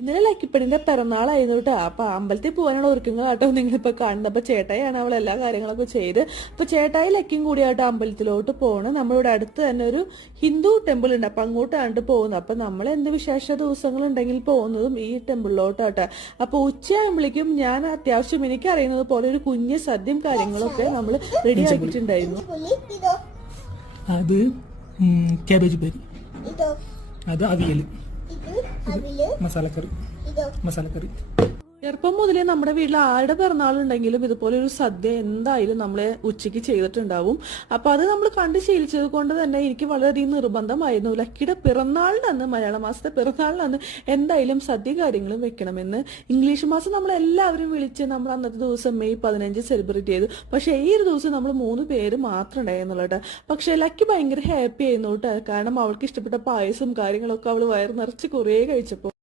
ഇന്നലെ ലക്കിപ്പടിന്റെ പിറന്നാളായിരുന്നു കേട്ടോ. അപ്പൊ അമ്പലത്തിൽ പോകാനുള്ള ഒരുക്കങ്ങളാട്ടോ നിങ്ങളിപ്പോ കാണുന്നത്. അപ്പൊ ചേട്ടായിയാണ് അവൾ എല്ലാ കാര്യങ്ങളൊക്കെ ചെയ്ത്. അപ്പൊ ചേട്ടായി ലക്കും കൂടിയാട്ടോ അമ്പലത്തിലോട്ട് പോകണം. നമ്മളിവിടെ അടുത്ത് തന്നെ ഒരു ഹിന്ദു ടെമ്പിൾ ഉണ്ട്, അപ്പൊ അങ്ങോട്ടാണ് പോകുന്നത്. അപ്പൊ നമ്മൾ എന്ത് വിശേഷ ദിവസങ്ങൾ ഉണ്ടെങ്കിൽ പോകുന്നതും ഈ ടെമ്പിളിലോട്ടാട്ടോ. അപ്പൊ ഉച്ചയാകുമ്പോഴേക്കും ഞാൻ അത്യാവശ്യം എനിക്ക് അറിയുന്നത് പോലെ ഒരു കുഞ്ഞ് സദ്യയും കാര്യങ്ങളൊക്കെ നമ്മൾ റെഡി ആക്കിയിട്ടുണ്ടായിരുന്നു. അത് ക്യാബേജ് പേര്, അത് അവിയൽ, മസാലക്കറി. ചെറുപ്പം മുതലേ നമ്മുടെ വീട്ടിൽ ആരുടെ പിറന്നാളുണ്ടെങ്കിലും ഇതുപോലെ ഒരു സദ്യ എന്തായാലും നമ്മളെ ഉച്ചയ്ക്ക് ചെയ്തിട്ടുണ്ടാവും. അപ്പൊ അത് നമ്മൾ കണ്ട് ശീലിച്ചത് കൊണ്ട് തന്നെ എനിക്ക് വളരെയധികം നിർബന്ധമായിരുന്നു ലക്കിയുടെ പിറന്നാളിനന്ന്, മലയാള മാസത്തെ പിറന്നാളിനന്ന് എന്തായാലും സദ്യ കാര്യങ്ങളും വെക്കണമെന്ന്. ഇംഗ്ലീഷ് മാസം നമ്മളെല്ലാവരും വിളിച്ച് നമ്മൾ അന്നത്തെ ദിവസം മെയ് 15 സെലിബ്രേറ്റ് ചെയ്തു. പക്ഷെ ഈ ഒരു ദിവസം നമ്മൾ 3 പേര് മാത്രം ഉണ്ടായിരുന്നുള്ളൂ കേട്ടോ. പക്ഷെ ലക്കി ഭയങ്കര ഹാപ്പി ആയിരുന്നു കേട്ടോ. കാരണം അവൾക്ക് ഇഷ്ടപ്പെട്ട പായസം കാര്യങ്ങളൊക്കെ അവൾ വയറ് നിറച്ച് കുറേ കഴിച്ചപ്പോൾ.